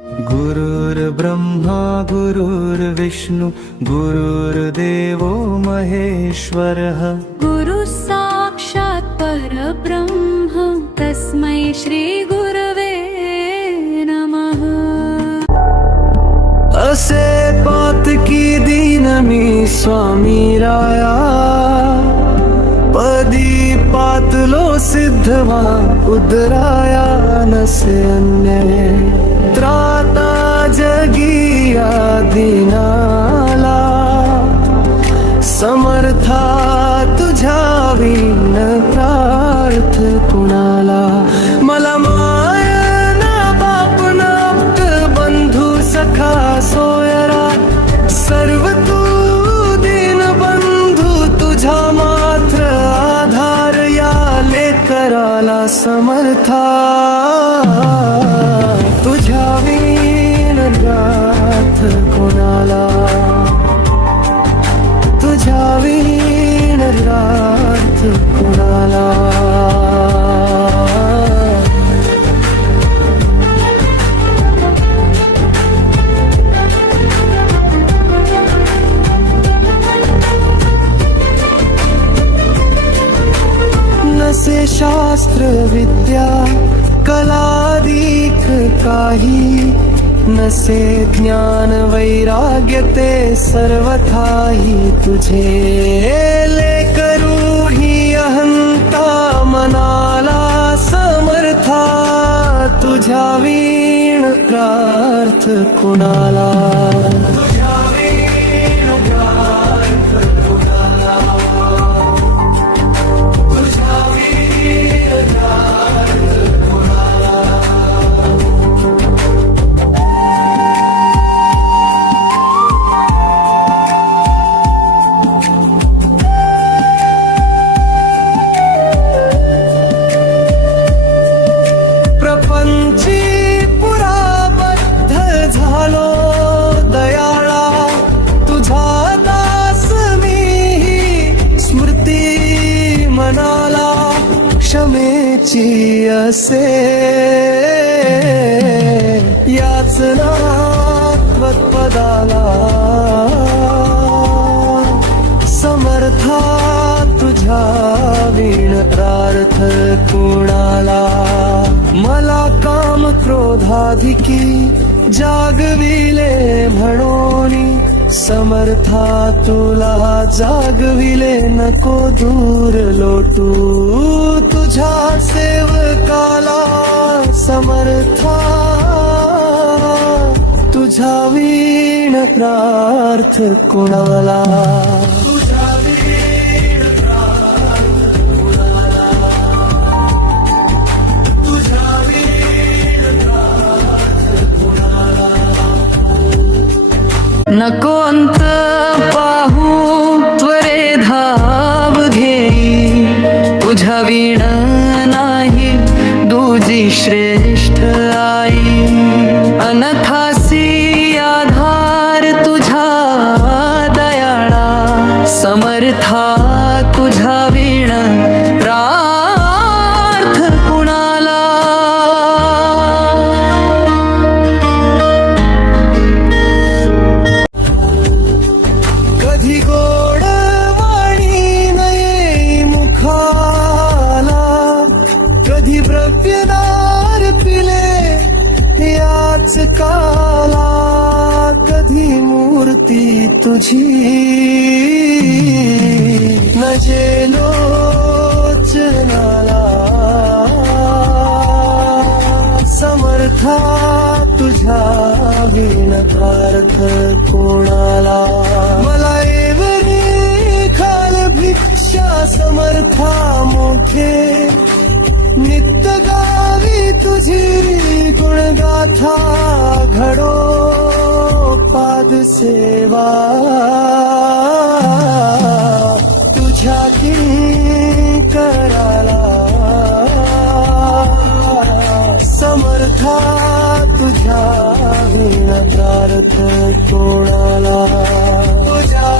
गुरुर्ब्रह्मा गुरुर्विष्णू गुरुर्देवो महेश्वरः। गुरु साक्षात् परब्रह्म तस्मै श्री गुरवे नमः। असे पातकी दीन मी स्वामी राया सिद्धवा उदराया नसे अन्य त्राता जगिया दिनाला। समर्था तुझ्या समर्था तुझ्या विण कोणाला? तुझ्या वीण कोणाला कुणाला? शास्त्र विद्या कलादिक काही नसे ज्ञान वैराग्य ते सर्वथाही तुझे. लेकरू ही अहंता मनाला समर्था तुझ्या वीण प्रार्थ कुणाला? ची असे. याच त्वत्पदाला समर्था तुझ्या वीण प्रार्थ कुणाला? मला काम क्रोधाधिकी जागविले म्हणून समर्था तुला जागविले नको दूर लोटू. तुझ्या सेवकाला समर्था. तुझा वीण प्रार्थ कुणवला नको अंत पाहू त्वरे धाव घेई. तुझ्या वीण नाही दुजी श्रेष्ठ आई. अनथासी आधार तुझा दयाळा समर्था तुझा वीण द्रव्यदार पिले याच काला कधी मूर्ती तुझी. नजे लोचनाला समर्था तुझ्या विणकारार्थ कोणाला. मला एवढी खाल भिक्षा समर्था मोठे नित्य तुझी गुणगाथा घडो पाद सेवा. तुझ्या कराला समर्था तुझ्या विण कोणाला. तुझ्या